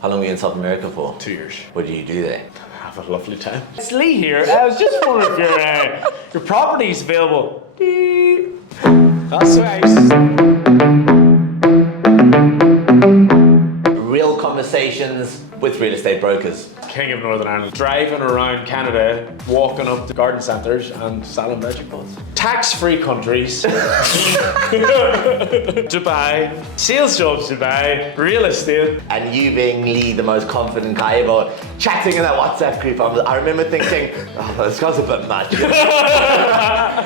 How long were you in South America for? 2 years. What did you do there? Have a lovely time. It's Lee here. I was just wondering if your property's available. That's nice. Real conversations with real estate brokers. King of Northern Ireland. Driving around Canada, walking up to garden centres and selling vegetables. Tax-free countries. Dubai. Sales jobs Dubai. Real estate. And you being Lee, the most confident guy ever, chatting in that WhatsApp group, I remember thinking, oh, this guy's a bit much.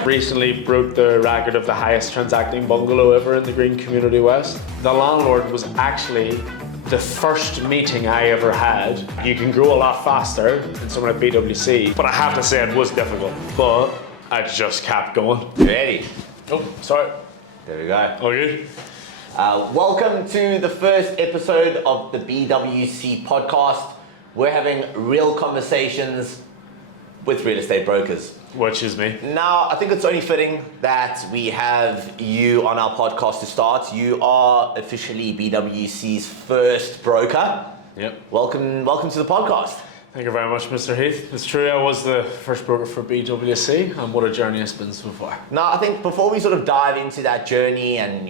Recently broke the record of the highest transacting bungalow ever in the Green Community West. The landlord was actually the first meeting I ever had. You can grow a lot faster than someone at BWC, but I have to say it was difficult. But I just kept going. Ready? Oh, sorry. There we go. Oh, good. Welcome to the first episode of the BWC Podcast. We're having real conversations with real estate brokers. Which is me. Now, I think it's only fitting that we have you on our podcast to start. You are officially BWC's first broker. Yep. Welcome to the podcast. Thank you very much, Mr. Heath. It's true, I was the first broker for BWC, and what a journey it's been so far. Now, I think before we sort of dive into that journey and,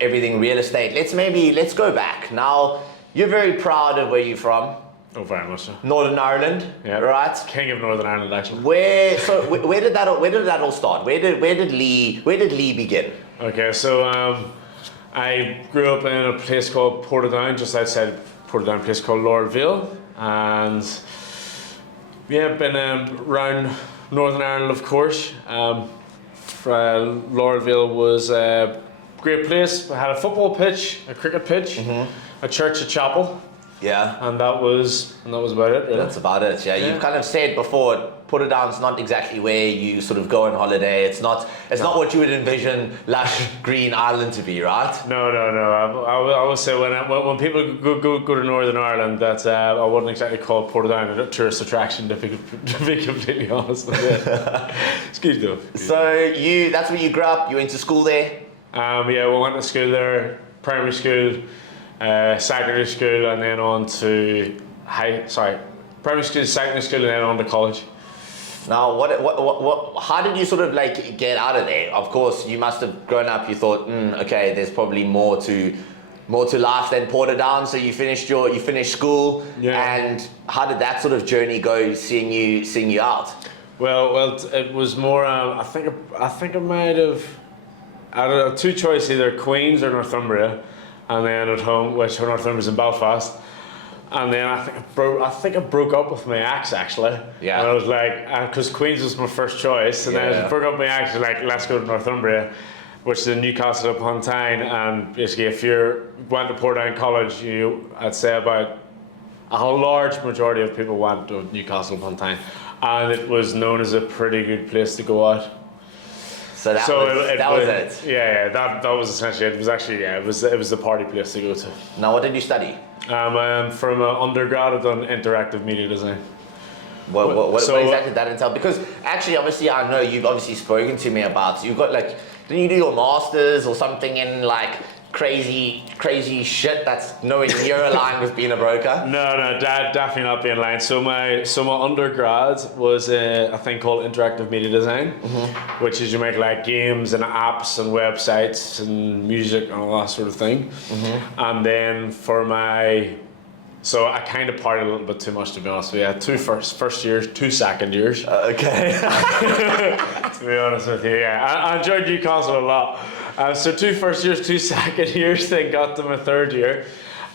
everything real estate, let's go back. Now, you're very proud of where you're from. Oh, very much so. Northern Ireland, yeah. Right? King of Northern Ireland, actually. Where did that all start? Where did Lee begin? Okay, so I grew up in a place called Portadown, just outside Portadown, a place called Laurelville, and yeah, been around Northern Ireland, of course. Laurelville was a great place. I had a football pitch, a cricket pitch, a church, a chapel. Yeah. And that was about it, really. That's about it, yeah. You've kind of said before, Portadown's not exactly where you sort of go on holiday. It's not what you would envision lush green Ireland to be, right? No. I would say when people go to Northern Ireland, that I wouldn't exactly call Portadown a tourist attraction, to be completely honest with you. It's good though. So that's where you grew up, you went to school there? Yeah, we went to school there, primary school, secondary school, and then on to primary school, secondary school, and then on to college. Now, how did you sort of like get out of there? Of course, you must have grown up, you thought, okay, there's probably more to life than Portadown, so you finished school, yeah. And how did that sort of journey go, seeing you out? Well, it was more, I think I might have, I had two choices, either Queens or Northumbria. And then at home, which Northumbria's in Belfast, and then I think I broke up with my ex actually. Yeah. And I was like, because Queens was my first choice, and then I broke up with my ex, like, let's go to Northumbria, which is in Newcastle upon Tyne, and basically if you went to Portadown College, I'd say about a large majority of people went to Newcastle upon Tyne, and it was known as a pretty good place to go out. So that was it. Yeah, that was essentially it. It was actually, it was the party place to go to. Now, what did you study? From undergrad, I've done interactive media design. What exactly did that entail? Because actually, obviously, I know you've obviously spoken to me about. You've got didn't you do your masters or something in crazy shit that's nowhere near aligned with being a broker? No, definitely not being aligned. So my undergrad was a thing called interactive media design, which is you make games and apps and websites and music and all that sort of thing. And then so I kind of partied a little bit too much, to be honest with you. I had two first years, two second years. Okay. To be honest with you, yeah. I enjoyed Newcastle a lot. So two first years, two second years, then got to my third year.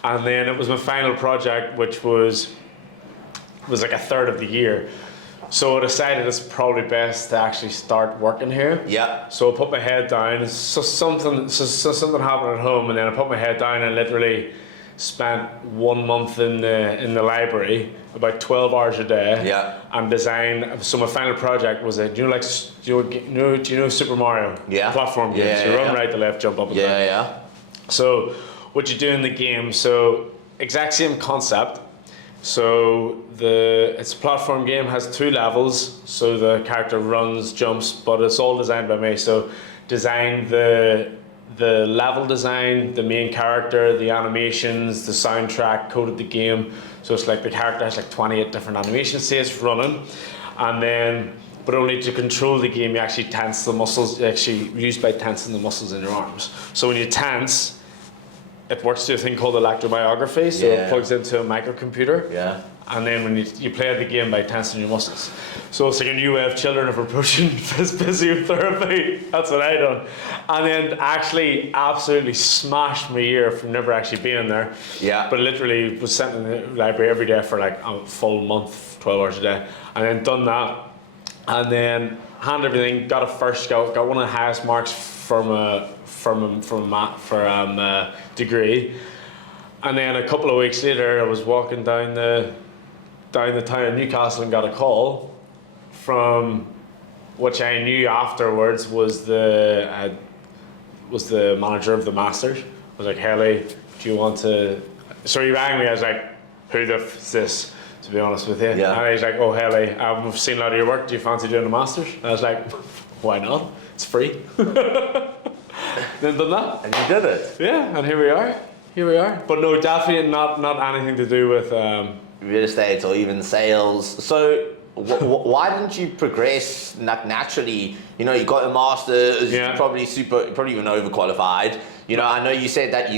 And then it was my final project, which was like a third of the year. So I decided it's probably best to actually start working here. Yeah. So I put my head down. So something happened at home, and then I put my head down and literally spent 1 month in the library, about 12 hours a day. Yeah. And designed. So my final project was do you know Super Mario? Yeah. Platform games. Yeah, you run right to left, jump up and down. Yeah. So what you do in the game, so exact same concept. So it's a platform game, has 2 levels. So the character runs, jumps, but it's all designed by me. So designed the the level design, the main character, the animations, the soundtrack, coded the game. So it's like the character has like 28 different animation states running, and then, but only to control the game, you actually tense the muscles, actually used by tensing the muscles in your arms. So when you tense, it works through a thing called electromyography, so it plugs into a microcomputer. Yeah. And then when you play the game by tensing your muscles. So it's like a new way of children of approaching physiotherapy. That's what I done. And then actually absolutely smashed my ear from never actually being there. Yeah. But literally was sent in the library every day for like a full month, 12 hours a day. And then done that. And then handed everything, got a first, got one of the highest marks from a degree. And then a couple of weeks later, I was walking down the town of Newcastle and got a call from, which I knew afterwards was the manager of the Masters. I was like, Haley, do you want to? So he rang me. I was like, who the f is this? To be honest with you. Yeah. And he's like, oh Haley, I've seen a lot of your work. Do you fancy doing the Masters? And I was like, why not? It's free. Then done that. And you did it. Yeah, and here we are. But no, definitely not anything to do with real estate or even sales. So why didn't you progress naturally? You know, you got a master's, you're probably even overqualified. You know, I know you said that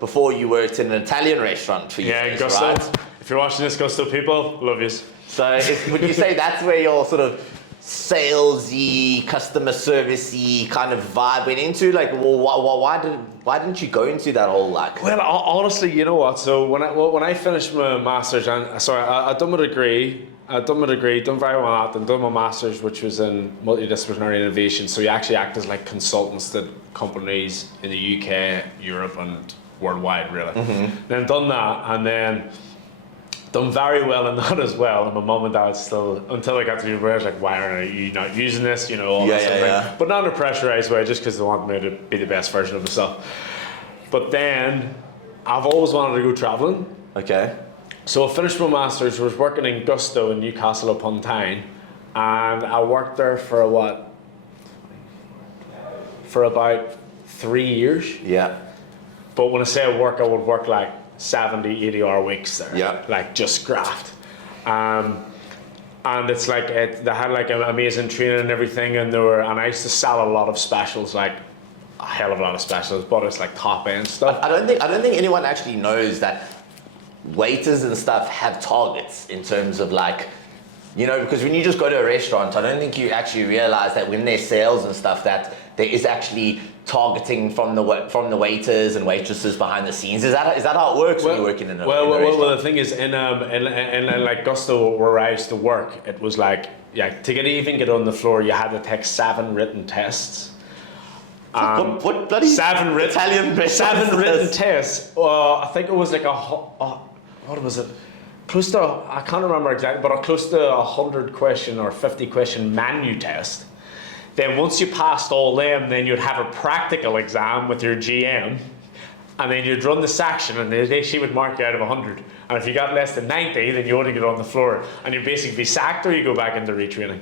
before you worked in an Italian restaurant for years, Gusto. right? If you're watching this, Gusto people, love yous. So would you say that's where your sort of salesy, customer servicey kind of vibe went into? Like, well, why didn't you go into that whole like? Well, honestly, you know what? So when I finished my masters, I done my degree. Done very well at it, done my masters, which was in multidisciplinary innovation. So you actually act as like consultants to companies in the UK, Europe, and worldwide, really. Then done that, and then done very well in that as well. And my mum and dad still, until I got to university, like, why are you not using this? You know, all this stuff. Like, but not in a pressurized way, just because they want me to be the best version of myself. But then I've always wanted to go traveling. Okay. So I finished my masters, was working in Gusto in Newcastle upon Tyne, and I worked there for about 3 years. Yeah. But when I say I would work like 70, 80 hour weeks there. Yeah. Like just graft. And it's like, they had like an amazing training and everything, and I used to sell a lot of specials, like a hell of a lot of specials, but it's like top end stuff. I don't think anyone actually knows that waiters and stuff have targets in terms of like, you know, because when you just go to a restaurant, I don't think you actually realize that when there's sales and stuff that there is actually targeting from the waiters and waitresses behind the scenes. Is that how it works when you're working in a restaurant? Well, the thing is, in like Gusto where I used to work, it was like, to get on the floor, you had to take 7 written tests. What bloody 7 written Italian 7 written tests. I think it was like what was it? Close to, I can't remember exactly, but close to 100 question or 50 question menu test. Then once you passed all them, then you'd have a practical exam with your GM, and then you'd run the section, and she would mark you out of 100. And if you got less than 90, then you only get on the floor, and you'd basically be sacked or you go back into retraining.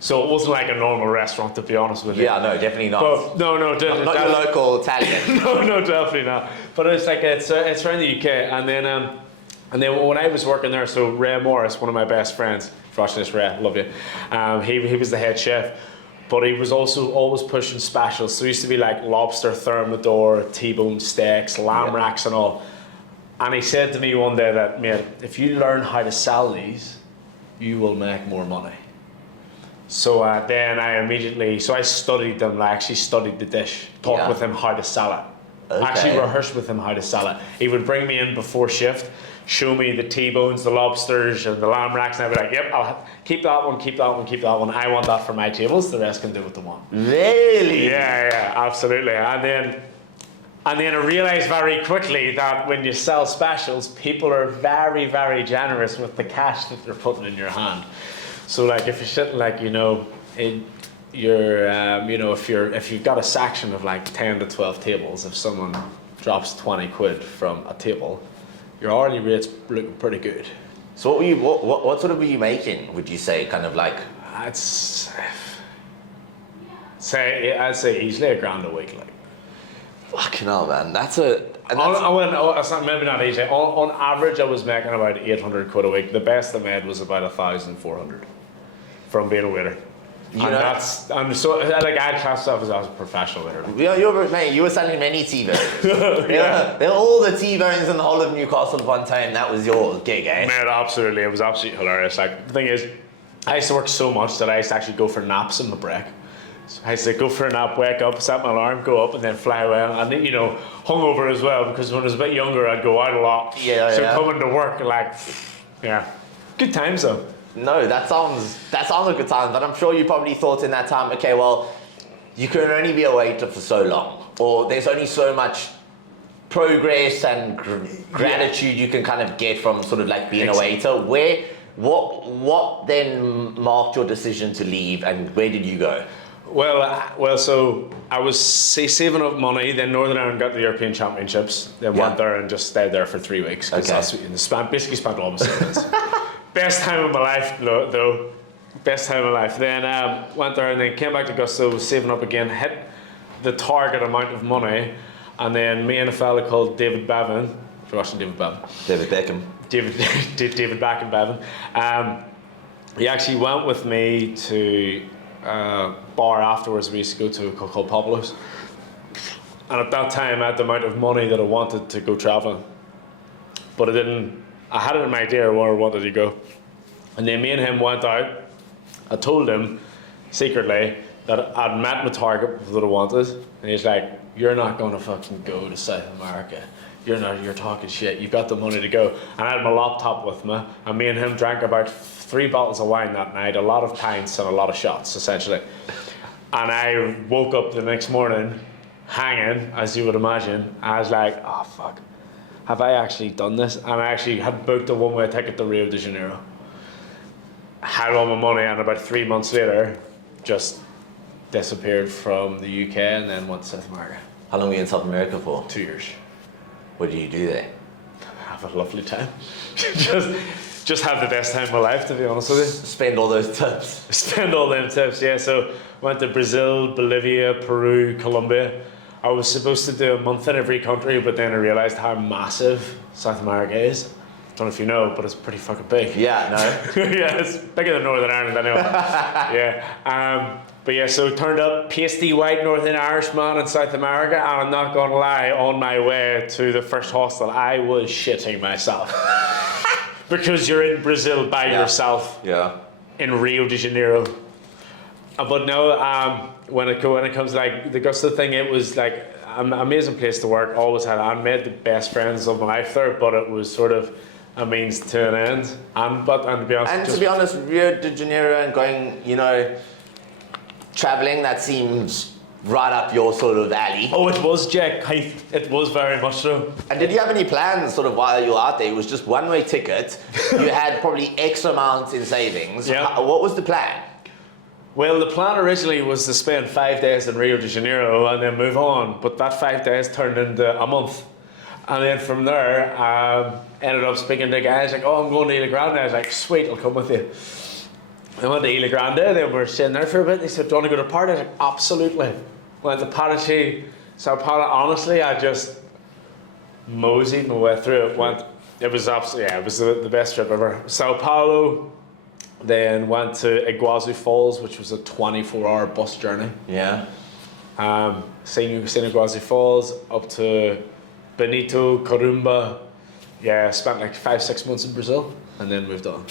So it wasn't like a normal restaurant, to be honest with you. Yeah, no, definitely not. But, no, not your local Italian. no, definitely not. But it's like it's around the UK, and then when I was working there, so Ray Morris, one of my best friends, if you're watching this, Ray, love you. He was the head chef, but he was also always pushing specials. So it used to be like lobster thermidor, T-bone steaks, lamb racks, and all. And he said to me one day that, mate, if you learn how to sell these, you will make more money. So then I studied them. I actually studied the dish, talked with him how to sell it. Okay. Actually rehearsed with him how to sell it. He would bring me in before shift, show me the T-bones, the lobsters, and the lamb racks, and I'd be like, yep, I'll keep that one, keep that one, keep that one. I want that for my tables. The rest can do what they want. Really? Yeah, absolutely. And then I realized very quickly that when you sell specials, people are very, very generous with the cash that they're putting in your hand. So like if you're sitting like, you know, if you've got a section of like 10 to 12 tables, if someone drops 20 quid from a table, your hourly rate's looking pretty good. So what sort of were you making, would you say, kind of like? I'd say easily $1,000 a week, like. Fucking hell, man. That's a... And that's maybe not easy. On average, I was making about 800 quid a week. The best I made was about 1,400 from being a waiter. I'm so like I class stuff as a professional waiter. Yeah, you were selling many T-bones. Yeah, they were all the T-bones in the whole of Newcastle at one time. That was your gig, eh? Man, absolutely, it was absolutely hilarious. Like the thing is, I used to work so much that I used to actually go for naps in the break. So I used to go for a nap, wake up, set my alarm, go up, and then fly away. And then, hungover as well, because when I was a bit younger, I'd go out a lot. So coming to work, good times though. No, that sounds a good time, but I'm sure you probably thought in that time, okay, well, you can only be a waiter for so long, or there's only so much progress and gratitude you can kind of get from sort of like being a waiter. What then marked your decision to leave, and where did you go? Well, so I was saving up money. Then Northern Ireland got the European Championships. Then went there and just stayed there for 3 weeks. Basically spent all my savings. Best time of my life, though. Best time of my life. Then went there and then came back to Gusto, was saving up again, hit the target amount of money, and then me and a fella called David Bevan, if you're watching David Bevan. David Beckham. David Beckham Bevan. He actually went with me to a bar afterwards. We used to go to called Pablo's. And at that time, I had the amount of money that I wanted to go travelling. But I had an idea where I wanted to go. And then me and him went out. I told him secretly that I'd met my target that I wanted. And he's like, you're not going to fucking go to South America. You're talking shit. You've got the money to go. And I had my laptop with me. And me and him drank about 3 bottles of wine that night, a lot of pints and a lot of shots, essentially. And I woke up the next morning hanging, as you would imagine. I was like, oh, fuck. Have I actually done this? And I actually had booked a one-way ticket to Rio de Janeiro. Had all my money, and about 3 months later, just disappeared from the UK and then went to South America. How long were you in South America for? 2 years. What did you do there? Have a lovely time. just have the best time of my life, to be honest with you. Spend all those tips. Spend all them tips, yeah. So went to Brazil, Bolivia, Peru, Colombia. I was supposed to do a month in every country, but then I realised how massive South America is. Don't know if you know, but it's pretty fucking big. Yeah, no. Yeah, it's bigger than Northern Ireland anyway. Yeah. But yeah, so turned up pasty white Northern Irishman in South America, and I'm not gonna lie, on my way to the first hostel, I was shitting myself. Because you're in Brazil by yourself. Yeah. In Rio de Janeiro. But no, when it comes to like the Gusto thing, it was like an amazing place to work. Always had. I made the best friends of my life there, but it was sort of a means to an end. And to be honest, Rio de Janeiro and going, traveling, that seems right up your sort of alley. Oh, it was, Jack. It was very much so. And did you have any plans sort of while you were out there? It was just one-way ticket. You had probably X amount in savings. Yeah. What was the plan? Well, the plan originally was to spend 5 days in Rio de Janeiro and then move on. But that 5 days turned into a month. And then from there, ended up speaking to guys like, oh, I'm going to Ilha Grande. I was like, sweet, I'll come with you. I went to Ilha Grande, then we were sitting there for a bit. They said, do you want to go to a party? I was like, absolutely. Went to Parachi, Sao Paulo. Honestly, I just moseyed my way through it. It was absolutely, it was the best trip ever. Sao Paulo, then went to Iguazu Falls, which was a 24-hour bus journey. Yeah. Seen Iguazu Falls, up to Benito, Corumba. Yeah, spent like 5-6 months in Brazil, and then moved on.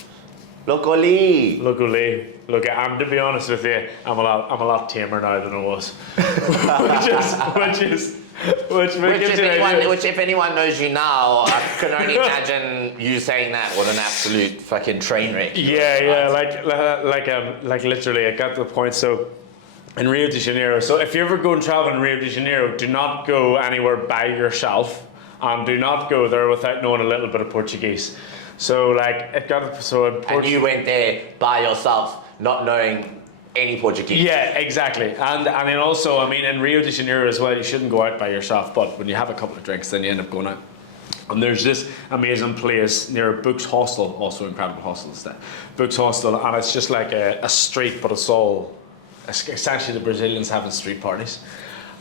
Locally. Look, to be honest with you, I'm a lot tamer now than I was. which if anyone knows you now, I can only imagine you saying that. What an absolute fucking train wreck. Yeah, like literally, I got to the point. So in Rio de Janeiro, so if you ever go and travel in Rio de Janeiro, do not go anywhere by yourself, and do not go there without knowing a little bit of Portuguese. So like it got and you went there by yourself, not knowing any Portuguese. Yeah, exactly. And then also, I mean, in Rio de Janeiro as well, you shouldn't go out by yourself. But when you have a couple of drinks, then you end up going out. And there's this amazing place near Book's Hostel, also incredible hostels there. Book's Hostel, and it's just like a street, but it's essentially the Brazilians having street parties.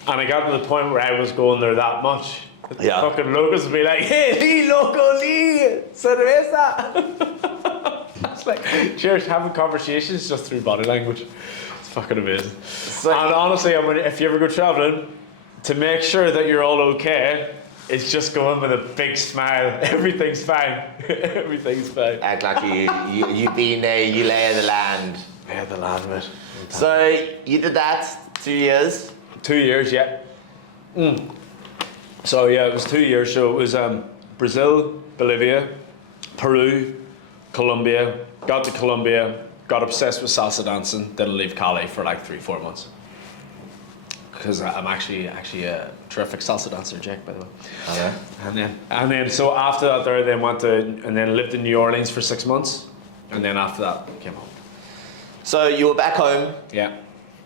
And I got to the point where I was going there that much. The Yeah. fucking locals would be like, hey, Lee, loco, Lee, cerveza. It's like, cheers, having conversations just through body language. It's fucking amazing. And honestly, if you ever go traveling, to make sure that you're all okay, it's just go in with a big smile. Everything's fine. Everything's fine. Act like you've been there, you lay the land. Yeah, the land, mate. So you did that 2 years. 2 years, yeah. So yeah, it was 2 years. So it was Brazil, Bolivia, Peru, Colombia. Got to Colombia, got obsessed with salsa dancing. Didn't leave Cali for like 3-4 months. Because I'm actually a terrific salsa dancer, Jack, by the way. Okay. And then so after that, then lived in New Orleans for 6 months, and then after that came home. So you were back home. Yeah.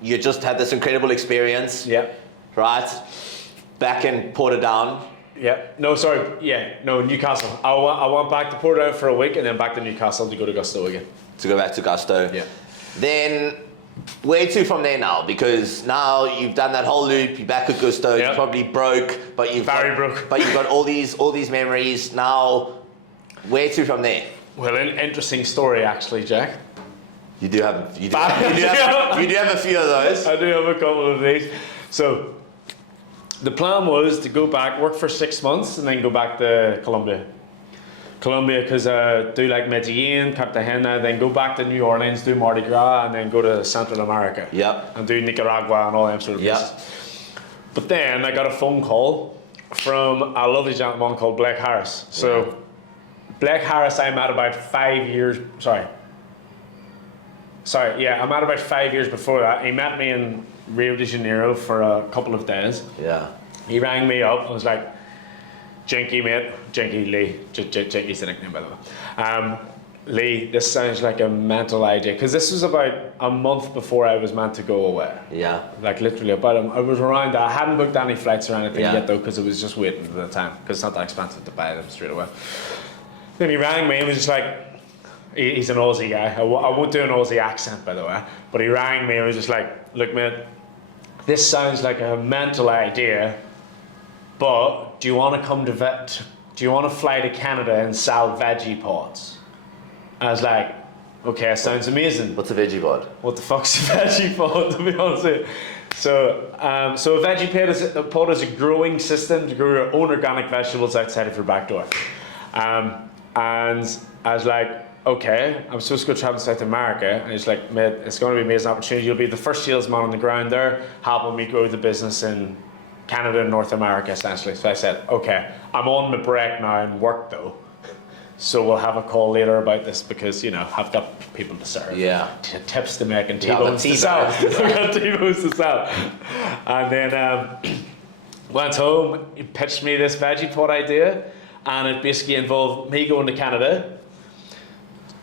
You just had this incredible experience. Yeah. Right. Back in Portadown. Yeah. No, sorry. Yeah. No, Newcastle. I went back to Portadown for a week, and then back to Newcastle to go to Gusto again. To go back to Gusto. Yeah. Then where to from there now? Because now you've done that whole loop. You're back at Gusto. Yep. You're probably broke, but you've broke. But you've got all these memories now. Where to from there? Well, an interesting story actually, Jack. You do have a few of those. I do have a couple of these. So the plan was to go back, work for 6 months, and then go back to Colombia. Because do like Medellin, Cartagena, then go back to New Orleans, do Mardi Gras, and then go to Central America. Yep. And do Nicaragua and all them sort of places. Yep. But then I got a phone call from a lovely gentleman called Blake Harris. So Blake Harris, I met about 5 years. I'm at about 5 years before that. He met me in Rio de Janeiro for a couple of days. Yeah. He rang me up and was like, Jenky, mate. Jenky Lee. Jenky's the nickname, by the way. Lee, this sounds like a mental idea. Because this was about a month before I was meant to go away. Yeah. Like literally I was around that. I hadn't booked any flights or anything yet though, because it was just waiting for the time. Because it's not that expensive to buy them straight away. Then he rang me and was just like, he's an Aussie guy. I won't do an Aussie accent, by the way. But he rang me and was just like, look, mate, this sounds like a mental idea, but do you want to fly to Canada and sell veggie pods? I was like, okay, sounds amazing. What's a veggie pod? What the fuck's a veggie pod, to be honest with you? So a veggie pod is a growing system to grow your own organic vegetables outside of your back door. And I was like, okay, I'm supposed to go travel to South America. And he's like, mate, it's going to be an amazing opportunity. You'll be the first salesman on the ground there, helping me grow the business in Canada and North America, essentially. So I said, okay, I'm on my break now and work though. So we'll have a call later about this because, I've got people to serve. Yeah. Tips to make and T-bones to sell. I've got T-bones to sell. And then went home, he pitched me this veggie pod idea, and it basically involved me going to Canada,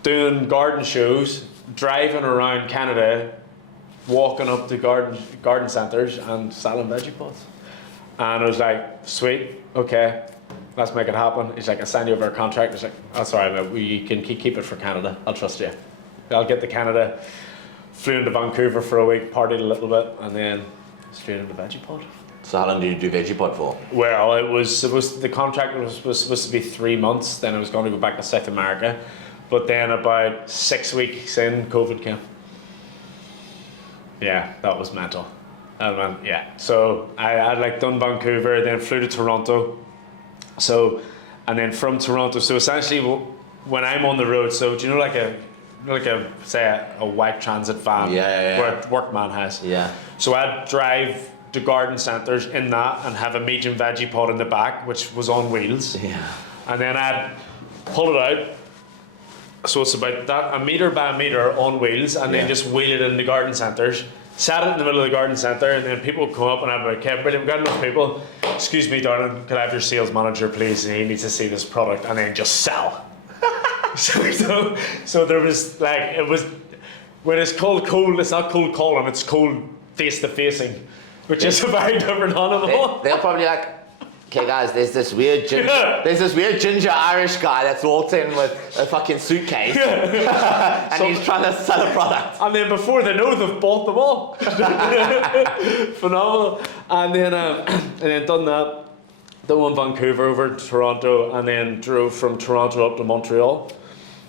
doing garden shows, driving around Canada, walking up to garden centres and selling veggie pods. And I was like, sweet, okay, let's make it happen. He's like, I'll send you over a contract. He's like, oh, sorry, mate, we can keep it for Canada. I'll trust you. I'll get to Canada, flew into Vancouver for a week, partied a little bit, and then straight into veggie pod. So how long did you do veggie pod for? Well, the contract was supposed to be 3 months, then I was going to go back to South America. But then about 6 weeks in, COVID came. Yeah, that was mental. So I had done Vancouver, then flew to Toronto. And then from Toronto, so essentially when I'm on the road, so do you know like a white transit van where Workman has? Yeah. So I'd drive to garden centres in that and have a medium veggie pod in the back, which was on wheels. Yeah. And then I'd pull it out. So it's about that, a metre by a metre on wheels, and then just wheel it in the garden centres. Sat it in the middle of the garden centre, and then people would come up and I'd be like, okay, brilliant, we've got enough people. Excuse me, darling, could I have your sales manager, please? And he needs to see this product, and then just sell. so there was when it's called cold, it's not cold calling, it's cold face-to-facing, which is a very different animal. They're probably like, okay, guys, there's this weird ginger Irish guy that's walked in with a fucking suitcase, and he's trying to sell a product. And then before they know, they've bought them all. Phenomenal. And then done that. Done one Vancouver over to Toronto, and then drove from Toronto up to Montreal.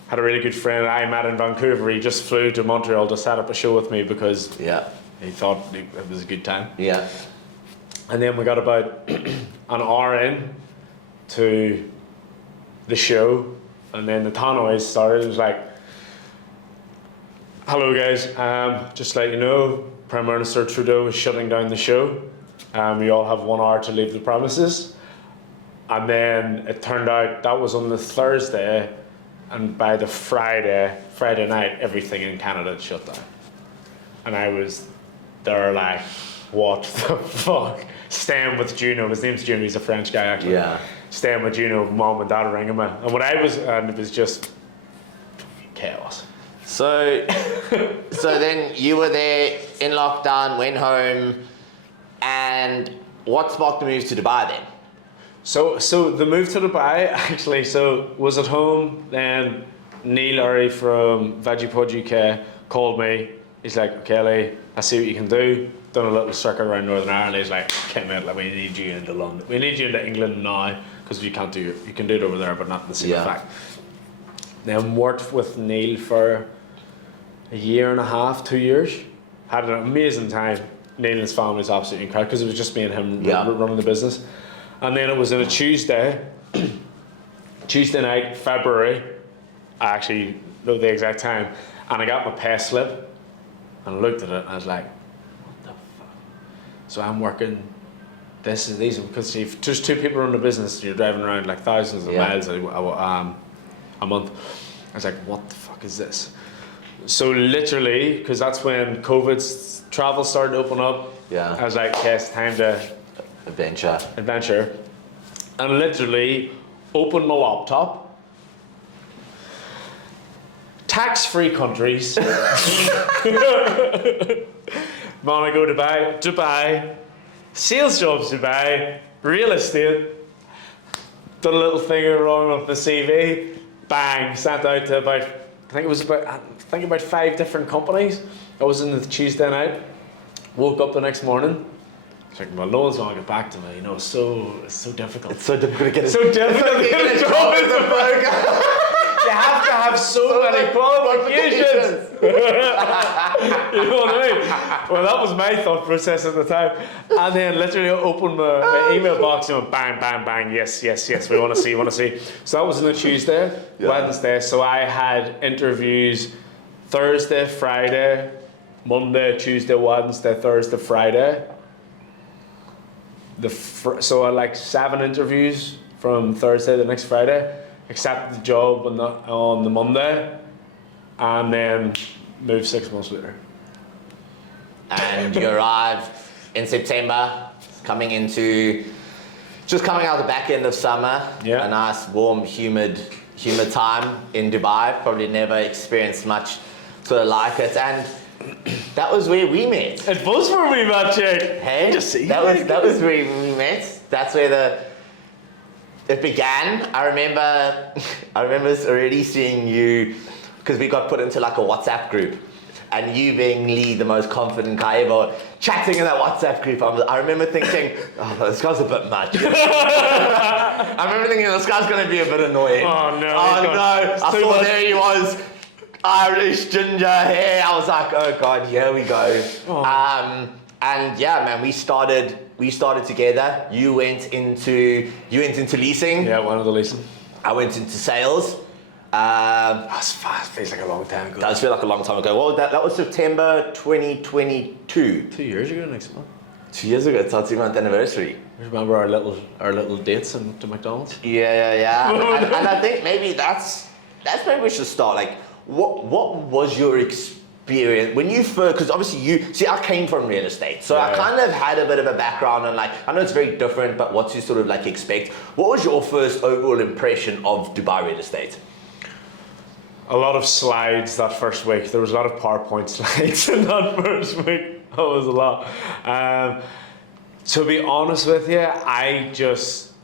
Had a really good friend I met in Vancouver. He just flew to Montreal to set up a show with me because he thought it was a good time. Yeah. And then we got about an hour in to the show, and then the tannoy started. It was like, hello guys, just to let you know, Prime Minister Trudeau is shutting down the show. You all have 1 hour to leave the premises. And then it turned out that was on the Thursday, and by the Friday night, everything in Canada had shut down. And I was there like, what the fuck? Staying with Juno, his name's Juno, he's a French guy actually. Yeah. Staying with Juno, mom and dad ringing me. And it was just chaos. So then you were there in lockdown, went home, and what sparked the move to Dubai then? So the move to Dubai actually, was at home, then Neil Urry from VeggiePod UK called me. He's like, okay, Lee, I see what you can do. Done a little circuit around Northern Ireland. He's like, okay mate, like, we need you into London. We need you into England now, because you can do it over there, but not in the same effect. Then worked with Neil for a year and a half, 2 years. Had an amazing time. Neil and his family was absolutely incredible, because it was just me and him running the business. And then it was on a Tuesday night, February. I actually know the exact time. And I got my pay slip and I looked at it and I was like, what the fuck? So I'm working these, because if there's 2 people running the business, you're driving around like thousands of miles a month. I was like, what the fuck is this? So literally, because that's when COVID's travel started to open up. Yeah. I was like, okay, it's time to adventure. And literally opened my laptop. Tax-free countries. Monaco, Dubai. Sales jobs, Dubai. Real estate. Done a little thing wrong with the CV. Bang, sent out to about 5 different companies. I was in the Tuesday night. Woke up the next morning. It's like, well, no one's going to get back to me, it's so difficult. It's so difficult to get a job in the burger. You have to have so many qualifications. You know what I mean? Well, that was my thought process at the time. And then literally opened my email box and went bang, bang, bang, yes, we want to see. So that was on a Tuesday, Wednesday. So I had interviews Thursday, Friday, Monday, Tuesday, Wednesday, Thursday, Friday. So I had 7 interviews from Thursday the next Friday, accepted the job on the Monday, and then moved 6 months later. And you arrived in September, coming out the back end of summer. Yeah. A nice, warm, humid time in Dubai. Probably never experienced much sort of like it. And that was where we met. It was where we met, Jake. Hey, that was where we met. That's where it began. I remember already seeing you, because we got put into like a WhatsApp group, and you being Lee, the most confident guy ever, chatting in that WhatsApp group. I remember thinking, oh, this guy's a bit much. I remember thinking, this guy's going to be a bit annoying. Oh no! I saw there he was. Irish ginger hair. I was like, oh god, here we go. Oh. And yeah, man, we started together. You went into leasing. Yeah, one of the leasing. I went into sales. That's fast. Feels like a long time ago. Does feel like a long time ago. Well, that was September 2022. 2 years ago next month. 2 years ago. It's our 2-month anniversary. Remember our little dates to McDonald's? Yeah. and I think maybe that's maybe we should start. Like, what was your experience when you first? Because obviously I came from real estate, so I kind of had a bit of a background, and I know it's very different, but what you sort of expect. What was your first overall impression of Dubai real estate? A lot of slides that first week. There was a lot of PowerPoint slides in that first week. That was a lot. To be honest with you, I just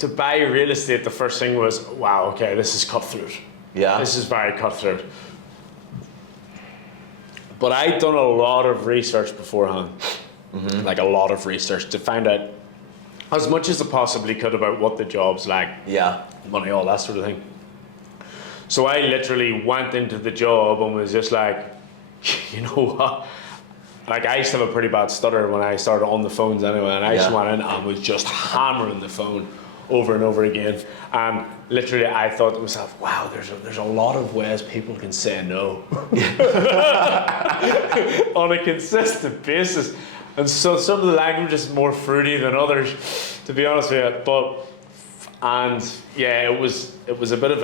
to buy real estate, the first thing was, wow, okay, this is cutthroat. Yeah. This is very cutthroat. But I'd done a lot of research beforehand, like a lot of research to find out as much as I possibly could about what the job's like, money, all that sort of thing. So I literally went into the job and was just like, you know what? Like, I used to have a pretty bad stutter when I started on the phones anyway, and I just went in and was just hammering the phone over and over again. And literally I thought to myself, wow, there's a lot of ways people can say no on a consistent basis. And so some of the language is more fruity than others, to be honest with you. It was a bit of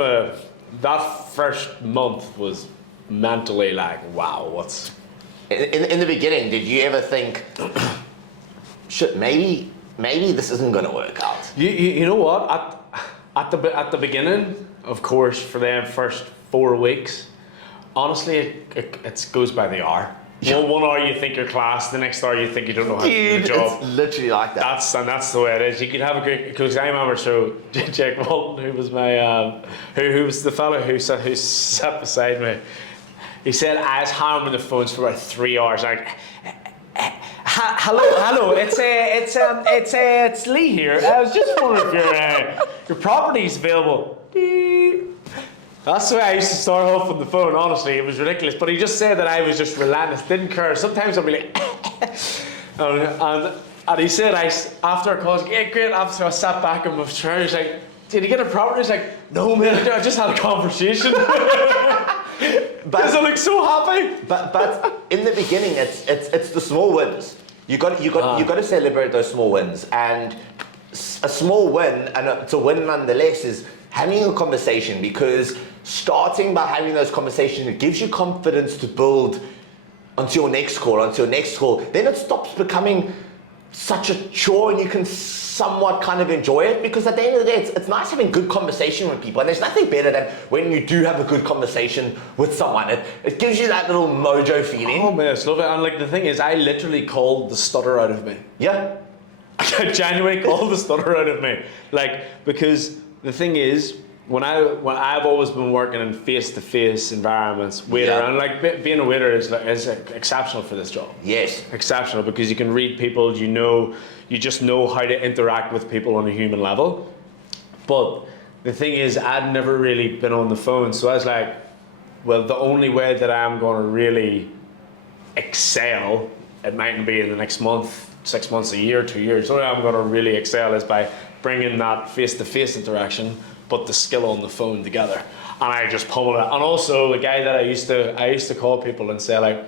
a that first month was mentally like, wow, what's... In the beginning, did you ever think, shit, maybe this isn't going to work out? You know what? At the beginning, of course, for them first 4 weeks, honestly, it goes by the hour. One hour you think you're class, the next hour you think you don't know how to do the job. It's literally like that. That's the way it is. You could have a great, because I remember Jake Walton, who was my who was the fellow who sat beside me. He said I was hammering the phones for about 3 hours. Like, hello, it's Lee here. I was just wondering if your property's available. That's the way I used to start off on the phone, honestly. It was ridiculous. But he just said that I was just relentless, didn't care. Sometimes I'd be like, and he said, after our calls, yeah, great. After I sat back in my chair, he's like, did you get a property? He's like, no, man, I just had a conversation. Because I look so happy. But in the beginning, it's the small wins. You got to celebrate those small wins, and a small win, and it's a win nonetheless, is having a conversation, because starting by having those conversations, it gives you confidence to build onto your next call. Then it stops becoming such a chore, and you can somewhat kind of enjoy it, because at the end of the day, it's nice having good conversation with people, and there's nothing better than when you do have a good conversation with someone. It gives you that little mojo feeling. Oh man, it's lovely. And like, the thing is, I literally called the stutter out of me. Yeah. I genuinely called the stutter out of me. Like, because the thing is, when I've always been working in face-to-face environments, and like being a waiter is exceptional for this job. Yes. Exceptional, because you can read people, you just know how to interact with people on a human level. But the thing is, I'd never really been on the phone, so I was like, well, the only way that I'm going to really excel, it mightn't be in the next month, 6 months, a year, 2 years. The only way I'm going to really excel is by bringing that face-to-face interaction, but the skill on the phone together. And I just pummeled it. And also, the guy that I used to call people and say, like,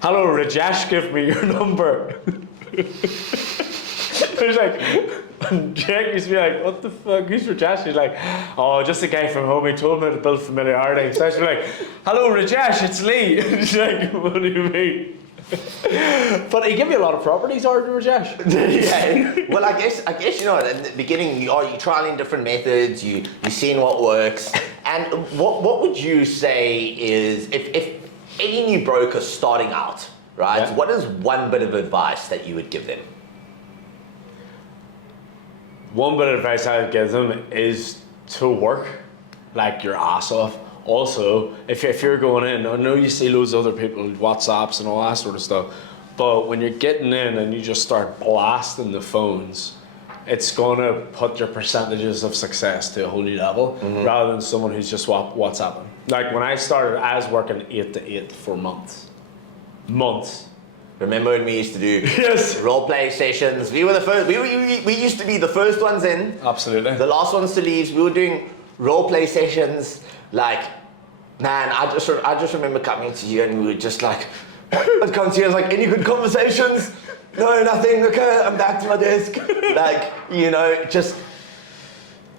hello, Rajesh, give me your number. I was like, and Jake used to be like, what the fuck, who's Rajesh? He's like, oh, just a guy from home, he told me to build familiarity. So I was like, hello, Rajesh, it's Lee. And he's like, what do you mean? But he gave me a lot of properties, Rajesh. Yeah. Well, I guess you know, in the beginning, you're trialing different methods. You're seeing what works. And what would you say is, if any new broker starting out, right? Yeah. What is one bit of advice that you would give them? One bit of advice I would give them is to work like your ass off. Also, if you're going in, I know you see loads of other people, WhatsApps and all that sort of stuff, but when you're getting in and you just start blasting the phones, it's going to put your percentages of success to a whole new level, rather than someone who's just WhatsApping. Like, when I started, I was working 8 to 8 for months. Remember when we used to do Yes. role play sessions? We were the first. We used to be the first ones in. Absolutely. The last ones to leave. We were doing role play sessions. Like, man, I just remember coming to you, and we were just like, I'd come to you, I was like, any good conversations? No, nothing. Okay, I'm back to my desk. Like, you know, just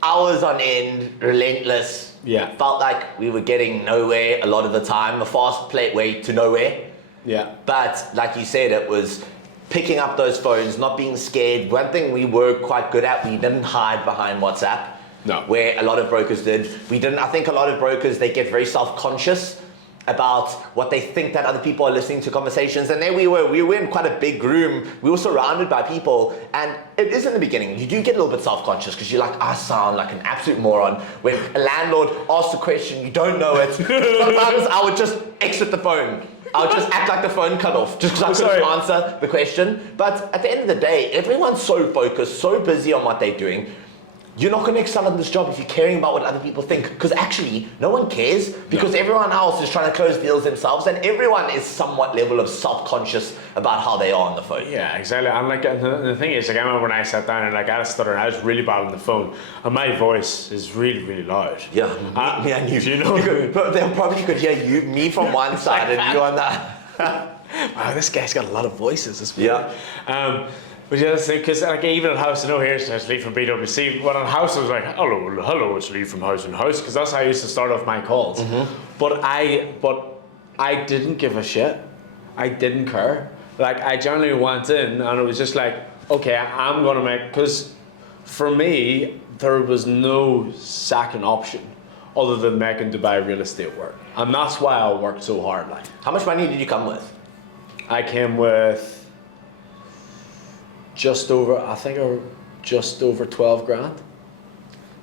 hours on end, relentless. Yeah. Felt like we were getting nowhere a lot of the time. A fast play way to nowhere. Yeah. But like you said, it was picking up those phones, not being scared. One thing we were quite good at, we didn't hide behind WhatsApp. No. Where a lot of brokers did. We didn't. I think a lot of brokers, they get very self-conscious about what they think that other people are listening to conversations. And there we were in quite a big room. We were surrounded by people, and it is in the beginning. You do get a little bit self-conscious because you're like, I sound like an absolute moron. When a landlord asks a question, you don't know it. Sometimes I would just exit the phone. I would just act like the phone cut off just because I couldn't answer the question. But at the end of the day, everyone's so focused, so busy on what they're doing. You're not going to excel in this job if you're caring about what other people think, because actually no one cares, because everyone else is trying to close deals themselves, and everyone is somewhat level of self-conscious about how they are on the phone. Yeah, exactly. And like the thing is, like I remember when I sat down and like I had a stutter and I was really bad on the phone, and my voice is really, really loud. Yeah, me and you. You know, they probably could hear me from one side and you on the. Wow, this guy's got a lot of voices. Yeah. But the other thing, because like even at house, I know here's Lee from BWC, but on house I was like, hello, it's Lee from House and House, because that's how I used to start off my calls. But I didn't give a shit. I didn't care. Like I generally went in and it was just like, okay, I'm gonna make, because for me there was no second option other than making Dubai real estate work, and that's why I worked so hard. Like, how much money did you come with? I came with just over 12 grand.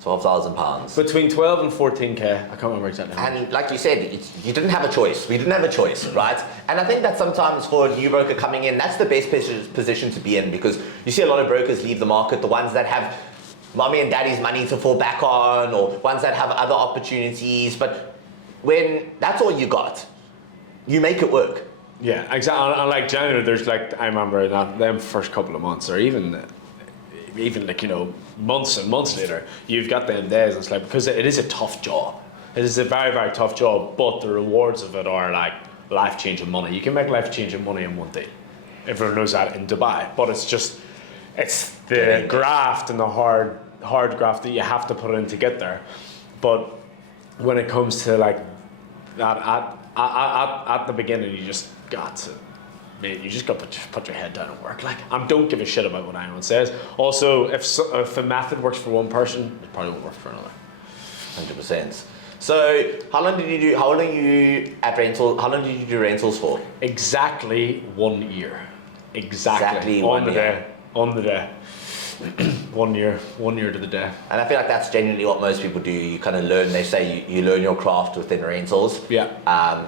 £12,000. Between 12 and 14k, I can't remember exactly. And like you said, you didn't have a choice. We didn't have a choice, right? And I think that sometimes for a new broker coming in, that's the best position to be in, because you see a lot of brokers leave the market, the ones that have mommy and daddy's money to fall back on, or ones that have other opportunities. But when that's all you got, you make it work. Yeah, exactly. And like January, there's like, I remember that them first couple of months, or even like, you know, months and months later, you've got them days, and it's like, because it is a tough job. It is a very, very tough job, but the rewards of it are like life-changing money. You can make life-changing money in one day. Everyone knows that in Dubai, but it's the graft and the hard graft that you have to put in to get there. But when it comes to like that at the beginning, you just got to, mate, you just got to put your head down and work. Like, and don't give a shit about what anyone says. Also, if a method works for one person, it probably won't work for another. 100%. So, how long did you do rentals for? Exactly 1 year. Exactly on the day. 1 year to the day. And I feel like that's genuinely what most people do. You kind of learn, they say you learn your craft within rentals. Yeah.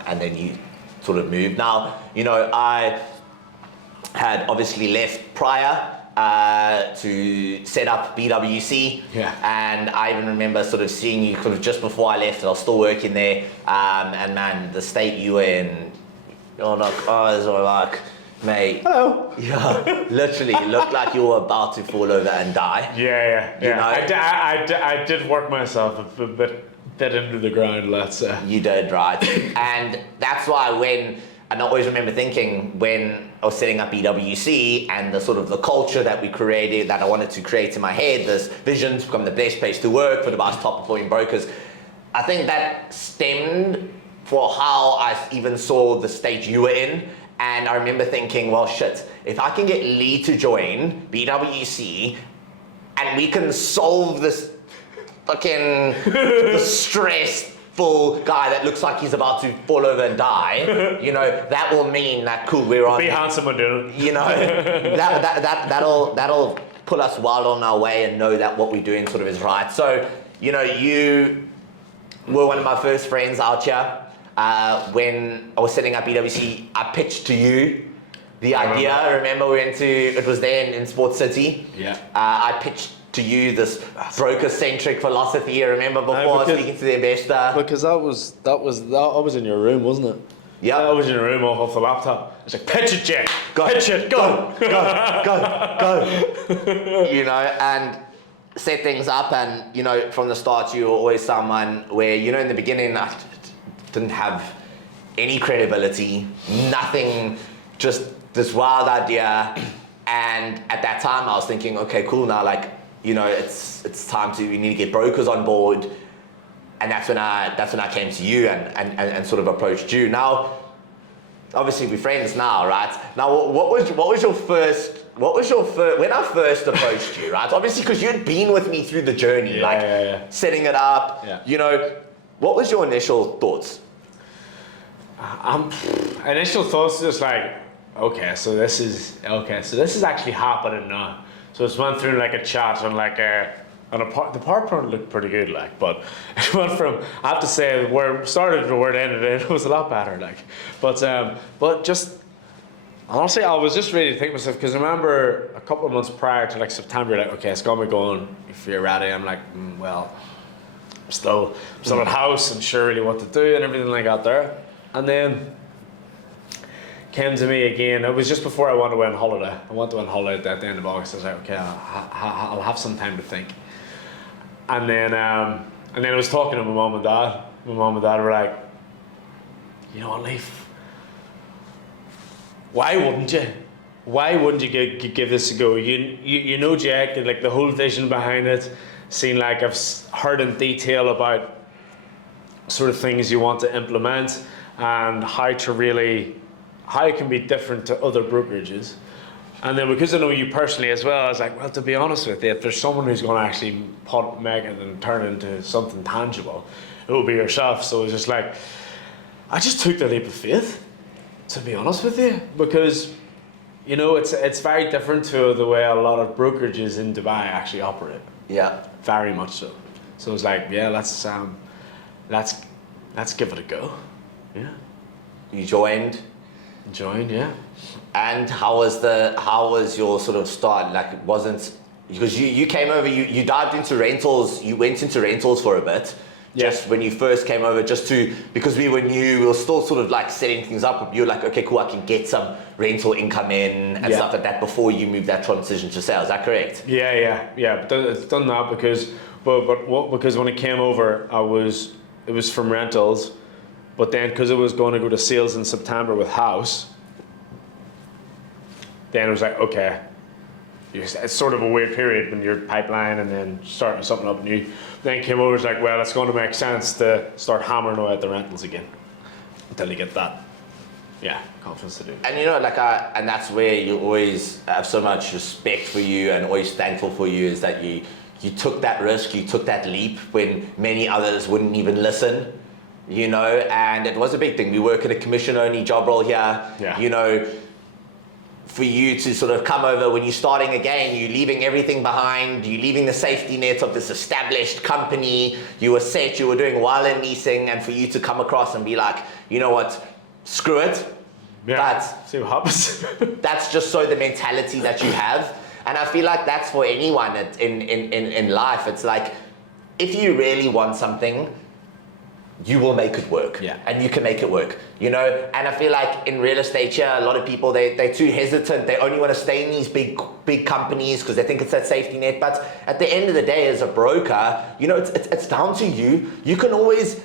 And then you sort of move. Now, you know, I had obviously left prior to set up BWC. Yeah. And I even remember sort of seeing you sort of just before I left, and I was still working there. And man, the state you were in, your eyes were like, mate. Hello. Yeah, literally looked like you were about to fall over and die. Yeah. You know? I did work myself a bit into the ground, let's say. You did, right? And that's why and I always remember thinking when I was setting up BWC and the sort of the culture that we created, that I wanted to create in my head, this vision to become the best place to work for the best top performing brokers, I think that stemmed for how I even saw the state you were in. And I remember thinking, well, shit, if I can get Lee to join BWC and we can solve this fucking the stressful guy that looks like he's about to fall over and die, you know, that will mean that, cool, we're on. Be handsome and do it. You know, that'll pull us well on our way and know that what we're doing sort of is right. So, you know, you were one of my first friends out here. When I was setting up BWC, I pitched to you the idea. I remember we went to, it was there in Sports City. Yeah. I pitched to you this broker-centric philosophy. I remember before speaking to the investor. Because that was in your room, wasn't it? Yeah. I was in your room off the laptop. It's like, pitch it, Jake. Pitch it. Go. You know, and set things up. And, you know, from the start, you were always someone where, you know, in the beginning, I didn't have any credibility, nothing, just this wild idea. And at that time, I was thinking, okay, cool, now, like, you know, it's time we need to get brokers on board. And that's when I came to you and sort of approached you. Now, obviously we're friends now, right? Now, what was your first, when I first approached you, right? Obviously, because you'd been with me through the journey, setting it up, you know, what was your initial thoughts? Initial thoughts just like, so this is actually happening now. So it's went through like a chat and like the PowerPoint looked pretty good, like, but it went from, I have to say, where it started to where it ended, it was a lot better, like, but just honestly, I was just ready to think myself, because I remember a couple of months prior to like September, like, okay, it's got me going. If you're ready, I'm like, well, I'm still at house and sure really what to do and everything like that there. And then came to me again. It was just before I went away on holiday. I went away on holiday at the end of August. I was like, okay, I'll have some time to think. And then I was talking to my mum and dad. My mum and dad were like, you know what, Leif? Why wouldn't you? Why wouldn't you give this a go? You know, Jack, like the whole vision behind it. Seen, like, I've heard in detail about sort of things you want to implement and how it can be different to other brokerages. And then because I know you personally as well, I was like, well, to be honest with you, if there's someone who's going to actually make it and turn it into something tangible, it will be yourself. So it was just like, I just took the leap of faith, to be honest with you, because, you know, it's very different to the way a lot of brokerages in Dubai actually operate. Yeah. Very much so. So it was like, yeah, let's give it a go. Yeah. You joined, yeah. and how was your sort of start? Like, it wasn't, because you came over, you dived into rentals, you went into rentals for a bit. Yeah. Just when you first came over, because we were new, we were still sort of like setting things up. You were like, okay, cool, I can get some rental income in and stuff like that before you move that transition to sales. Is that correct? Yeah. But it's done that because when it came over, it was from rentals, but then because it was going to go to sales in September with house, then it was like, okay, it's sort of a weird period when you're pipeline and then starting something up new. Then came over, it's like, well, it's going to make sense to start hammering away at the rentals again until you get that, confidence to do it. And you know, and that's where you always have so much respect for you and always thankful for you, is that you took that risk, you took that leap when many others wouldn't even listen, you know, and it was a big thing. We work at a commission-only job role here, you know. For you to sort of come over when you're starting again, you're leaving everything behind, you're leaving the safety net of this established company, you were set, you were doing well in leasing, and for you to come across and be like, you know what, screw it. Yeah, see what happens. That's just so the mentality that you have. And I feel like that's for anyone in life. It's like, if you really want something, you will make it work. Yeah. And you can make it work, you know? And I feel like in real estate here, a lot of people, they're too hesitant. They only want to stay in these big companies because they think it's that safety net. But at the end of the day, as a broker, you know, it's down to you. You can always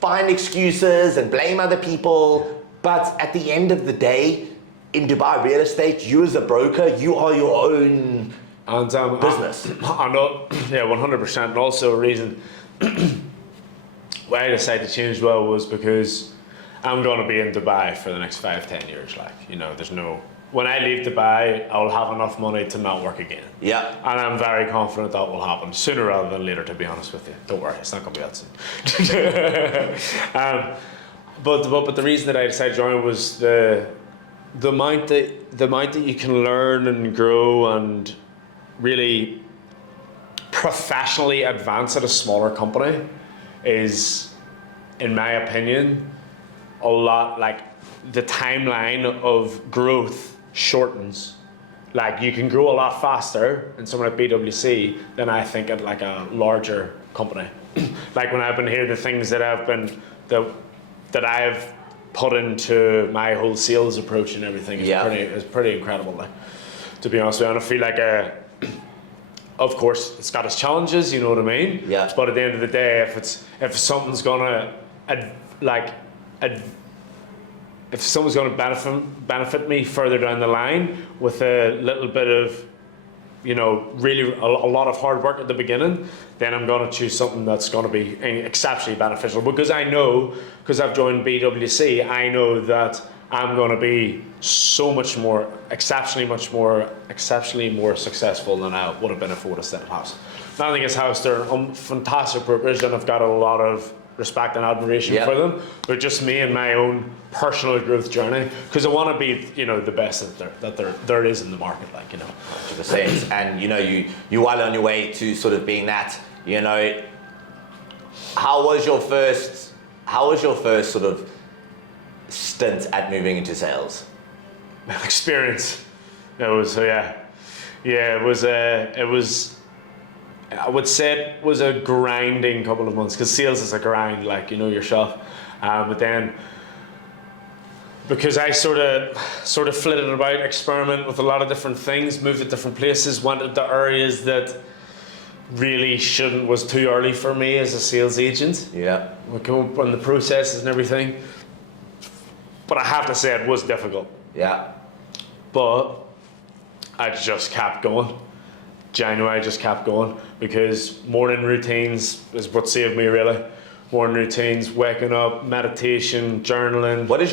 find excuses and blame other people. But at the end of the day, in Dubai real estate, you as a broker, you are your own business. I know, 100%. And also a reason why I decided to change well was because I'm going to be in Dubai for the next 5-10 years. Like, you know, when I leave Dubai, I'll have enough money to not work again. Yeah. And I'm very confident that will happen sooner rather than later, to be honest with you. Don't worry, it's not going to be that soon. But the reason that I decided to join was the amount that you can learn and grow and really professionally advance at a smaller company is, in my opinion, a lot. Like, the timeline of growth shortens. Like, you can grow a lot faster in somewhere like BWC than I think at like a larger company. Like, when I've been here, the things that that I've put into my whole sales approach and everything is pretty incredible. Like, to be honest with you, and I feel like of course, it's got its challenges, you know what I mean? Yeah. But at the end of the day, if someone's gonna benefit me further down the line with a little bit of, you know, really a lot of hard work at the beginning, then I'm gonna choose something that's gonna be exceptionally beneficial. Because I know, because I've joined BWC, I know that I'm going to be exceptionally more successful than I would have been if I would have stayed at house. Nothing against house, they're fantastic brokers and I've got a lot of respect and admiration Yeah. for them, but just me and my own personal growth journey, because I want to be, the best that there is in the market, 100%. And you're well on your way to sort of being that. How was your first sort of stint at moving into sales? Experience. It was it was. I would say it was a grinding couple of months, because sales is a grind, yourself. But then, because I sort of flitted about, experiment with a lot of different things, moved to different places, went into areas that really was too early for me as a sales agent. Yeah. We go up on the processes and everything. But I have to say it was difficult. Yeah. But I just kept going. January, I just kept going, because morning routines is what saved me, really. Morning routines, waking up, meditation, journaling. What is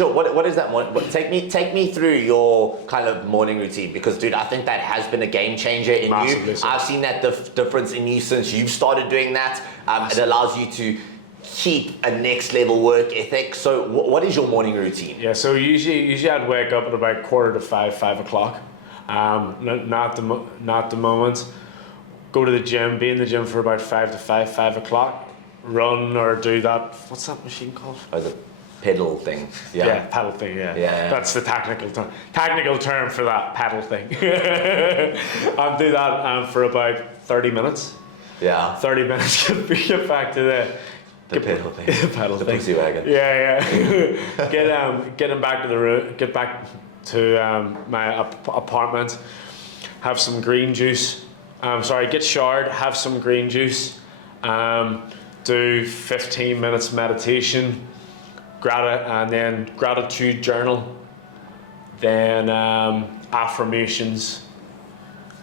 that? Take me through your kind of morning routine, because dude, I think that has been a game changer in Massively you. so. I've seen that difference in you since you've started doing that. It allows you to keep a next level work ethic. So what is your morning routine? Yeah, so usually I'd wake up at about 4:45, 5 o'clock. Not the moment. Go to the gym, be in the gym for about 5 o'clock. Run or do that. What's that machine called? Oh, the pedal thing. Yeah. Pedal thing. Yeah. That's the technical term for that, pedal thing. I'll do that for about 30 minutes. Yeah. 30 minutes. Get back to the pedal thing. The pedal the thing. pussy wagon. Yeah. Get him back to the room. Get back to my apartment. Have some green juice. Get showered. Have some green juice. Do 15 minutes meditation. Then gratitude journal. Then affirmations.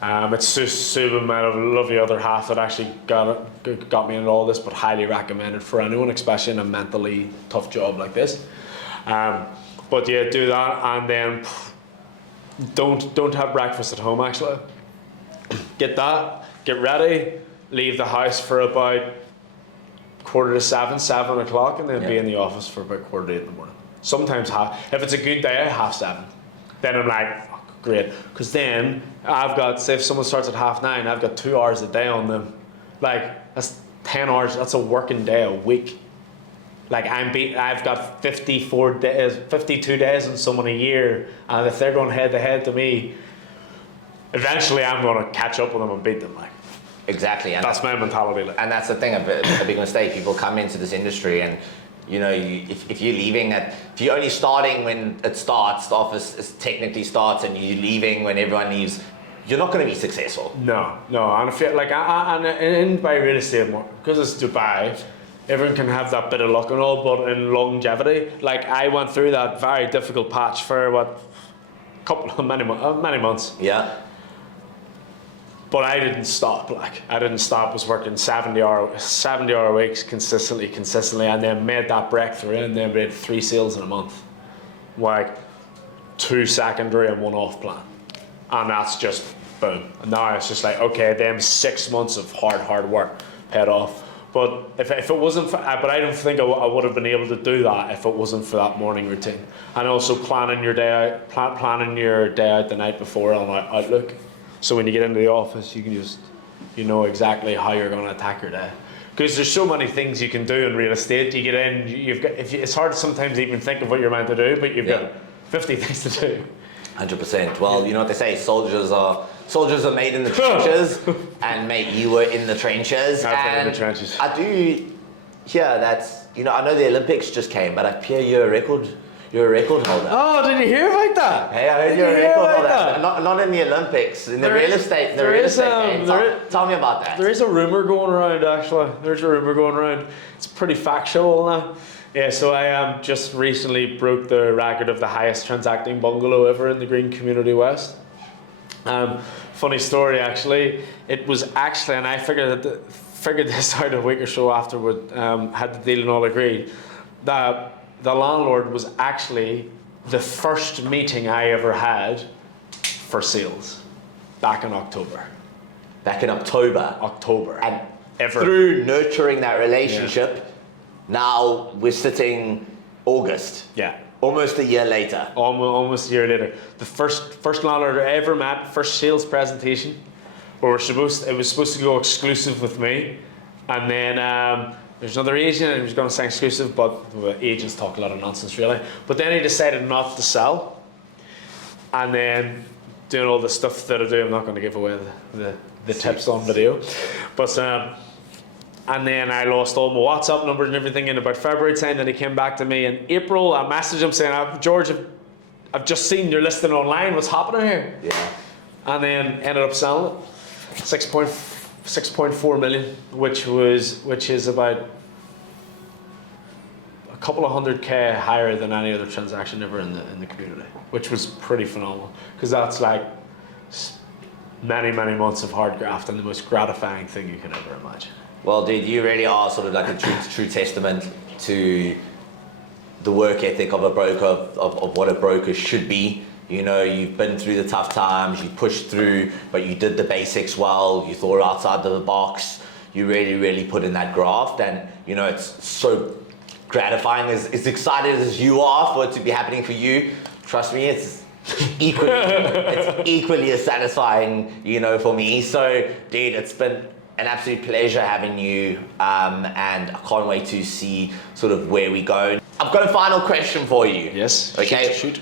It's just Sue, my lovely other half, that actually got me into all this, but highly recommended for anyone, especially in a mentally tough job like this. But yeah, do that, and then don't have breakfast at home. Actually, get ready, leave the house for about 6:45, 7 o'clock, and then be in the office for about 7:45 in the morning. Sometimes if it's a good day, 7:30. Then I'm like, great, because then I've got, say if someone starts at 9:30, I've got 2 hours a day on them. That's 10 hours. That's a working day a week. I've got 52 days in someone a year, and if they're going head to head to me, eventually I'm going to catch up with them and beat them. Exactly, and that's my mentality. And that's the thing, a big mistake. People come into this industry, and if you're leaving if you're only starting when it starts, the office technically starts, and you're leaving when everyone leaves, you're not going to be successful. No, and I feel and by real estate, because it's Dubai, everyone can have that bit of luck and all, but in longevity, I went through that very difficult patch for many months. Yeah. But I didn't stop. I didn't stop. Was working 70-hour weeks consistently, and then made that breakthrough, and then made 3 sales in a month, 2 secondary and 1 off plan, and that's just boom. And now it's just okay, them 6 months of hard work paid off. But if it wasn't for, but I don't think I would have been able to do that if it wasn't for that morning routine, and also planning your day out the night before on Outlook. So when you get into the office, you can just, know exactly how you're going to attack your day. Because there's so many things you can do in real estate. You get in, it's hard to sometimes even think of what you're meant to do, but you've got 50 things to do. 100%. Well, you know what they say, soldiers are made in the trenches, and mate, you were in the trenches. I've been in the trenches. I do hear that, I know the Olympics just came, but I hear you're a record holder. Oh, did you hear about that? Hey, I heard you're a record holder. Not in the Olympics, in the real estate. Tell me about that. There is a rumor going around, actually. There's a rumor going around. It's pretty factual now. Yeah, so I just recently broke the record of the highest transacting bungalow ever in the Green Community West. Funny story, actually. It was actually, and I figured this out a week or so after we had the deal and all agreed, that the landlord was actually the first meeting I ever had for sales back in October. October. And ever. Through nurturing that relationship, Now we're sitting August. Yeah. Almost a year later. Almost a year later. The first landlord I ever met, first sales presentation, where it was supposed to go exclusive with me, and then there's another agent and he was going to sign exclusive, but the agents talk a lot of nonsense really. But then he decided not to sell, and then doing all the stuff that I do, I'm not going to give away the tips on video, but and then I lost all my WhatsApp numbers and everything in about February time. Then he came back to me in April. I messaged him saying, George, I've just seen your listing online. What's happening here? Yeah. And then ended up selling it. 6.4 million, which is about a couple of 100K higher than any other transaction ever in the community, which was pretty phenomenal, because that's like many months of hard graft and the most gratifying thing you can ever imagine. Well, dude, you really are sort of like a true testament to the work ethic of a broker, of what a broker should be. You know, you've been through the tough times, you pushed through, but you did the basics well, you thought outside the box, you really put in that graft, and you know, it's so gratifying. As excited as you are for it to be happening for you, trust me, it's equally as satisfying, you know, for me. So, dude, it's been an absolute pleasure having you, and I can't wait to see sort of where we go. I've got a final question for you. Yes. Okay. Shoot.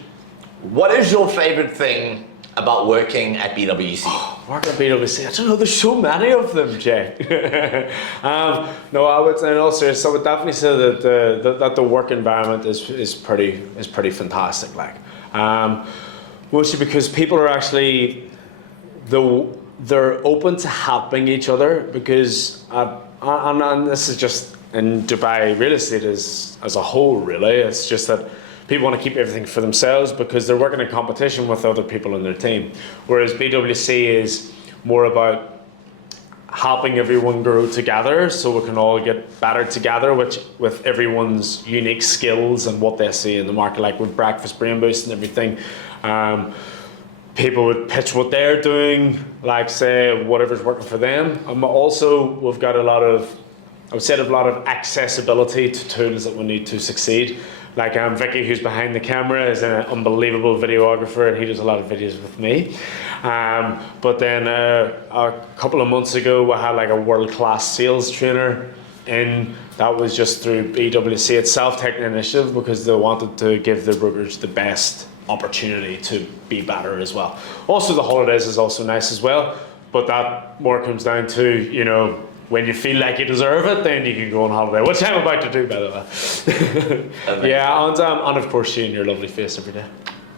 What is your favorite thing about working at BWC? Working at BWC, I don't know, there's so many of them, Jay. No, I would say, in all seriousness, I would definitely say that the work environment is pretty fantastic. Like, mostly because people are actually they're open to helping each other, because and this is just in Dubai real estate as a whole, really. It's just that people want to keep everything for themselves because they're working in competition with other people in their team. Whereas BWC is more about helping everyone grow together so we can all get better together, which with everyone's unique skills and what they see in the market, like with Breakfast Brain Boost and everything. People would pitch what they're doing, like say whatever's working for them. Also, we've got a lot of accessibility to tools that we need to succeed. Like Vicky, who's behind the camera, is an unbelievable videographer, and he does a lot of videos with me. But then a couple of months ago, we had like a world-class sales trainer in. That was just through BWC itself taking the initiative, because they wanted to give the brokers the best opportunity to be better as well. Also, the holidays is also nice as well, but that more comes down to, you know, when you feel like you deserve it, then you can go on holiday, which I'm about to do, by the way. Yeah, and of course seeing your lovely face every day.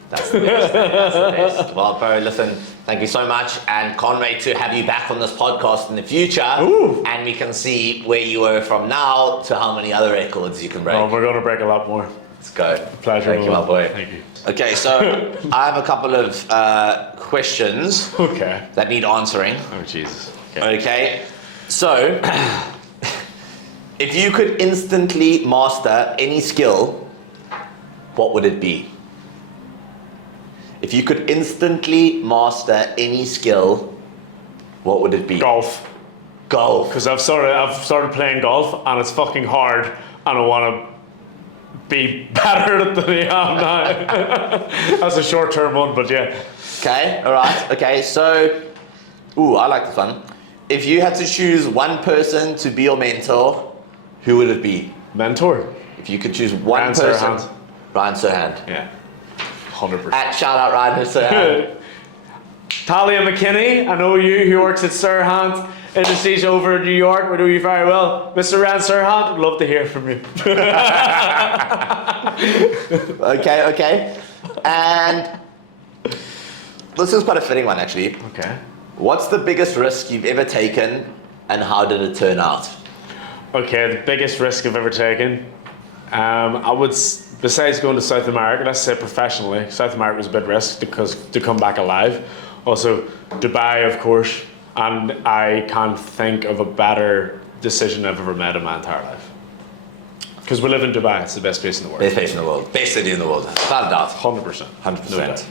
That's the best. That's the best. Well, bro, listen, thank you so much, and can't wait to have you back on this podcast in the future. Ooh. And we can see where you were from now to how many other records you can break. Oh, we're going to break a lot more. Let's go. Pleasure. Thank you, my boy. Thank you. Okay, so I have a couple of questions that need answering. Oh, Jesus. Okay. So, if you could instantly master any skill, what would it be? If you could instantly master any skill, what would it be? Golf. Golf. Because I've started playing golf, and it's fucking hard, and I want to be better than I am now. That's a short-term one, but yeah. Okay, all right. Okay, so, I like this one. If you had to choose one person to be your mentor, who would it be? Mentor? If you could choose one Ryan person. Serhant. Ryan Serhant. Yeah, 100%. Shout out Ryan Serhant. Talia McKinney, I know you, who works at Serhant Industries over in New York. We know you very well. Mr. Ryan Serhant, would love to hear from you. Okay. And this is quite a fitting one, actually. Okay. What's the biggest risk you've ever taken, and how did it turn out? Okay, the biggest risk I've ever taken. I would, besides going to South America, let's say professionally, South America was a big risk because to come back alive. Also, Dubai, of course, and I can't think of a better decision I've ever made in my entire life. Because we live in Dubai, it's the best place in the world. Best place in the world. Best city in the world. Without a doubt. 100%. 100%. No doubt.